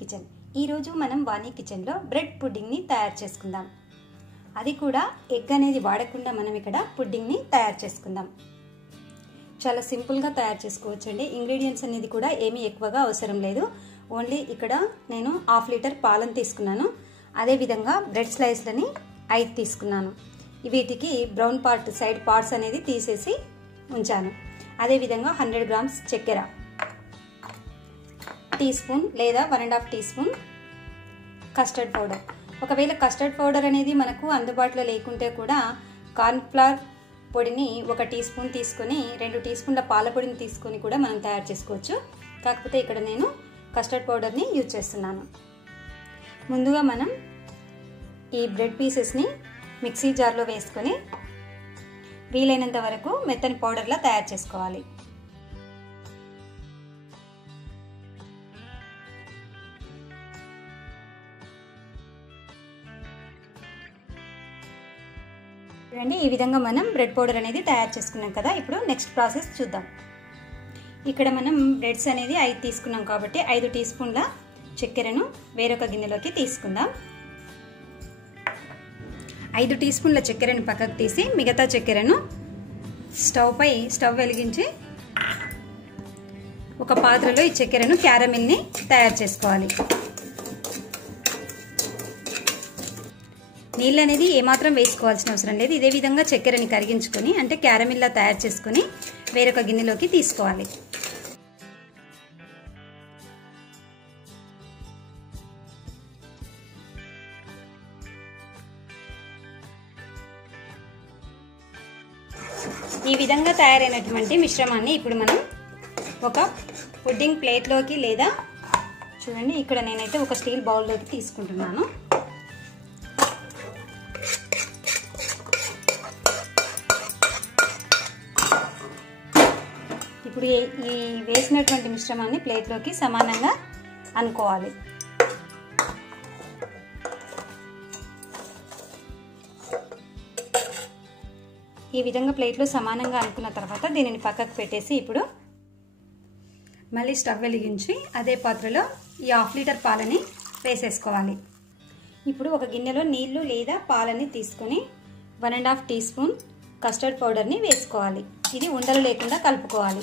Kitchen. ఈరోజు మనం వాణి కిచెన్లో బ్రెడ్ పుడ్డింగ్ని తయారు చేసుకుందాం. అది కూడా ఎగ్ అనేది వాడకుండా మనం ఇక్కడ పుడ్డింగ్ని తయారు చేసుకుందాం. చాలా సింపుల్గా తయారు చేసుకోవచ్చండి. ఇంగ్రీడియంట్స్ అనేది కూడా ఏమీ ఎక్కువగా అవసరం లేదు. ఓన్లీ ఇక్కడ నేను 1/2 లీటర్ పాలను తీసుకున్నాను. అదేవిధంగా బ్రెడ్ స్లైస్లని 5 తీసుకున్నాను. వీటికి బ్రౌన్ పార్ట్ సైడ్ పార్ట్స్ అనేది తీసేసి ఉంచాను. అదేవిధంగా 100 గ్రామ్స్ చక్కెర, టీ స్పూన్ లేదా 1.5 టీ స్పూన్ కస్టర్డ్ పౌడర్. ఒకవేళ కస్టర్డ్ పౌడర్ అనేది మనకు అందుబాటులో లేకుంటే కూడా కార్న్ఫ్లవర్ పొడిని 1 టీ స్పూన్ తీసుకొని 2 టీ స్పూన్ల పాల పొడిని తీసుకొని కూడా మనం తయారు చేసుకోవచ్చు. కాకపోతే ఇక్కడ నేను కస్టర్డ్ పౌడర్ని యూజ్ చేస్తున్నాను. ముందుగా మనం ఈ బ్రెడ్ పీసెస్ని మిక్సీ జార్లో వేసుకొని వీలైనంత వరకు మెత్తని పౌడర్లా తయారు చేసుకోవాలి. చూడండి, ఈ విధంగా మనం బ్రెడ్ పౌడర్ అనేది తయారు చేసుకున్నాం కదా. ఇప్పుడు నెక్స్ట్ ప్రాసెస్ చూద్దాం. ఇక్కడ మనం బ్రెడ్స్ అనేది 5 తీసుకున్నాం కాబట్టి 5 టీ స్పూన్ల చక్కెరను వేరొక గిన్నెలోకి తీసుకుందాం. 5 టీ స్పూన్ల చక్కెరను పక్కకు తీసి మిగతా చక్కెరను స్టవ్ వెలిగించి ఒక పాత్రలో ఈ చక్కెరను క్యారమిల్ని తయారు చేసుకోవాలి. నీళ్ళు అనేది ఏమాత్రం వేసుకోవాల్సిన అవసరం లేదు. ఇదే విధంగా చక్కెరని కరిగించుకొని అంటే క్యారమిల్లా తయారు చేసుకొని వేరొక గిన్నెలోకి తీసుకోవాలి. ఈ విధంగా తయారైనటువంటి మిశ్రమాన్ని ఇప్పుడు మనం ఒక పుడ్డింగ్ ప్లేట్లోకి లేదా చూడండి ఇక్కడ నేనైతే ఒక స్టీల్ బౌల్లోకి తీసుకుంటున్నాను. ఇప్పుడు ఈ వేసినటువంటి మిశ్రమాన్ని ప్లేట్లోకి సమానంగా అనుకోవాలి. ఈ విధంగా ప్లేట్లో సమానంగా అనుకున్న తర్వాత దీనిని పక్కకు పెట్టేసి ఇప్పుడు మళ్ళీ స్టవ్ వెలిగించి అదే పాత్రలో ఈ 1/2 లీటర్ పాలని వేసేసుకోవాలి. ఇప్పుడు ఒక గిన్నెలో నీళ్లు లేదా పాలని తీసుకొని 1.5 టీ స్పూన్ కస్టర్డ్ పౌడర్ని వేసుకోవాలి. ఇది ఉండలు లేకుండా కలుపుకోవాలి.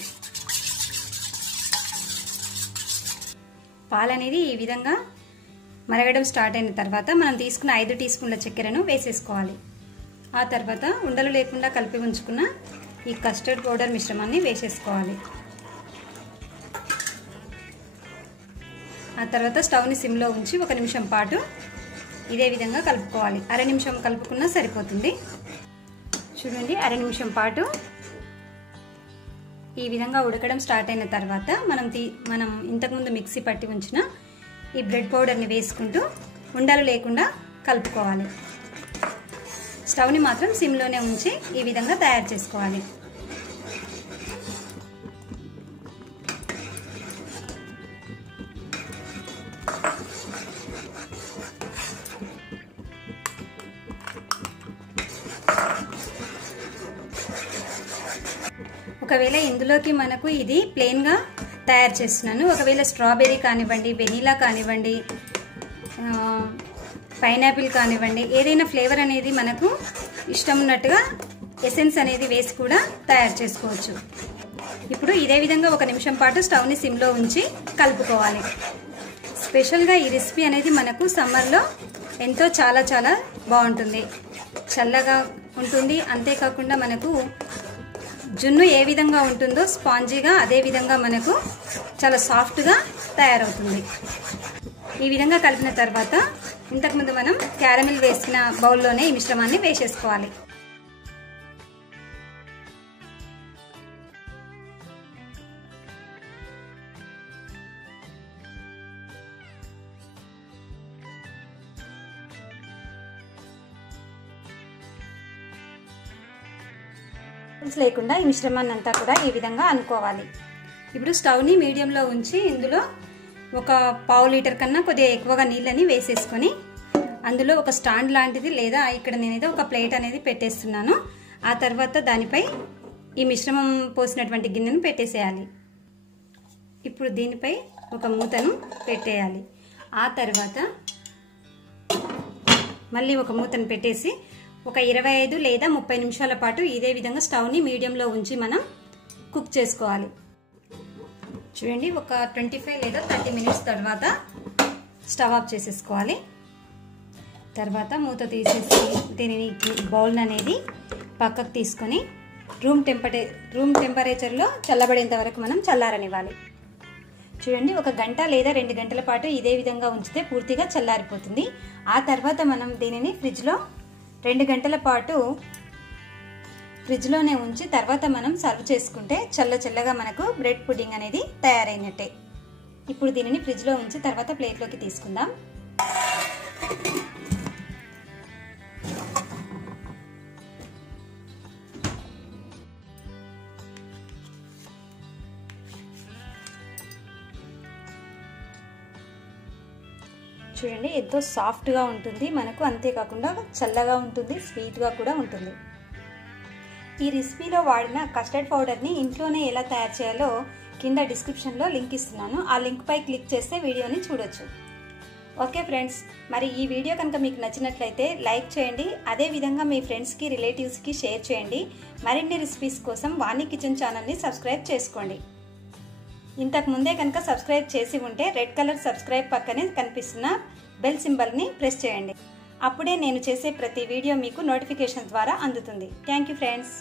పాలు అనేది ఈ విధంగా మరగడం స్టార్ట్ అయిన తర్వాత మనం తీసుకున్న 5 టీ స్పూన్ల చక్కెరను వేసేసుకోవాలి. ఆ తర్వాత ఉండలు లేకుండా కలిపి ఉంచుకున్న ఈ కస్టర్డ్ పౌడర్ మిశ్రమాన్ని వేసేసుకోవాలి. ఆ తర్వాత స్టవ్ని సిమ్లో ఉంచి 1 నిమిషం పాటు ఇదే విధంగా కలుపుకోవాలి. 1/2 నిమిషం కలుపుకున్నా సరిపోతుంది. చూడండి, 1/2 నిమిషం పాటు ఈ విధంగా ఉడకడం స్టార్ట్ అయిన తర్వాత మనం ఇంతకుముందు మిక్సీ పట్టి ఉంచిన ఈ బ్రెడ్ పౌడర్ని వేసుకుంటూ ఉండలు లేకుండా కలుపుకోవాలి. స్టవ్ని మాత్రం సిమ్లోనే ఉంచి ఈ విధంగా తయారు చేసుకోవాలి. ఒకవేళ ఇందులోకి మనకు ఇది ప్లెయిన్గా తయారు చేస్తున్నాను. ఒకవేళ స్ట్రాబెర్రీ కానివ్వండి, వెనీలా కానివ్వండి, పైనాపిల్ కానివ్వండి, ఏదైనా ఫ్లేవర్ అనేది మనకు ఇష్టం ఉన్నట్టుగా ఎసెన్స్ అనేది వేసి కూడా తయారు చేసుకోవచ్చు. ఇప్పుడు ఇదే విధంగా 1 నిమిషం పాటు స్టవ్ని సిమ్లో ఉంచి కలుపుకోవాలి. స్పెషల్గా ఈ రెసిపీ అనేది మనకు సమ్మర్లో ఎంతో చాలా చాలా బాగుంటుంది. చల్లగా ఉంటుంది. అంతేకాకుండా మనకు జున్ను ఏ విధంగా ఉంటుందో స్పాంజీగా అదే విధంగా మనకు చాలా సాఫ్ట్గా తయారవుతుంది. ఈ విధంగా కలిపిన తర్వాత ఇంతకుముందు మనం క్యారమిల్ వేసిన బౌల్లోనే ఈ మిశ్రమాన్ని వేసేసుకోవాలి. లేకుండా ఈ మిశ్రమాన్ని అంతా కూడా ఈ విధంగా అనుకోవాలి. ఇప్పుడు స్టవ్ని మీడియంలో ఉంచి ఇందులో 1/4 లీటర్ కన్నా కొద్దిగా ఎక్కువగా నీళ్ళని వేసేసుకొని అందులో ఒక స్టాండ్ లాంటిది లేదా ఇక్కడ నేనైతే ఒక ప్లేట్ అనేది పెట్టేస్తున్నాను. ఆ తర్వాత దానిపై ఈ మిశ్రమం పోసినటువంటి గిన్నెను పెట్టేసేయాలి. ఇప్పుడు దీనిపై ఒక మూతను పెట్టేయాలి. ఆ తర్వాత మళ్ళీ ఒక మూతను పెట్టేసి ఒక 25 లేదా 30 నిమిషాల పాటు ఇదే విధంగా స్టవ్ని మీడియంలో ఉంచి మనం కుక్ చేసుకోవాలి. చూడండి, ఒక 25 లేదా 30 మినిట్స్ తర్వాత స్టవ్ ఆఫ్ చేసేసుకోవాలి. తర్వాత మూత తీసేసి దీనిని బౌల్ అనేది పక్కకు తీసుకొని రూమ్ టెంపరేచర్లో చల్లబడేంత వరకు మనం చల్లారనివ్వాలి. చూడండి, ఒక గంట లేదా 2 గంటల పాటు ఇదే విధంగా ఉంచితే పూర్తిగా చల్లారిపోతుంది. ఆ తర్వాత మనం దీనిని ఫ్రిడ్జ్లో 2 గంటల పాటు ఫ్రిడ్జ్లోనే ఉంచి తర్వాత మనం సర్వ్ చేసుకుంటే చల్లగా మనకు బ్రెడ్ పుడ్డింగ్ అనేది తయారైనట్టే. ఇప్పుడు దీనిని ఫ్రిడ్జ్లో ఉంచి తర్వాత ప్లేట్లోకి తీసుకుందాం. చూడండి, ఎంతో సాఫ్ట్గా ఉంటుంది మనకు, అంతేకాకుండా చల్లగా ఉంటుంది, స్వీట్గా కూడా ఉంటుంది. ఈ రెసిపీలో వాడిన కస్టర్డ్ పౌడర్ని ఇంట్లోనే ఎలా తయారు చేయాలో కింద డిస్క్రిప్షన్లో లింక్ ఇస్తున్నాను. ఆ లింక్పై క్లిక్ చేస్తే వీడియోని చూడొచ్చు. ఓకే ఫ్రెండ్స్, మరి ఈ వీడియో కనుక మీకు నచ్చినట్లయితే లైక్ చేయండి. అదేవిధంగా మీ ఫ్రెండ్స్కి, రిలేటివ్స్కి షేర్ చేయండి. మరిన్ని రెసిపీస్ కోసం వాణి కిచెన్ ఛానల్ని సబ్స్క్రైబ్ చేసుకోండి. ఇంతకు ముందే కనుక సబ్స్క్రైబ్ చేసి ఉంటే రెడ్ కలర్ సబ్స్క్రైబ్ పక్కనే కనిపిస్తున్న బెల్ సింబల్ని ప్రెస్ చేయండి. అప్పుడే నేను చేసే ప్రతి వీడియో మీకు నోటిఫికేషన్ ద్వారా అందుతుంది. Thank you friends.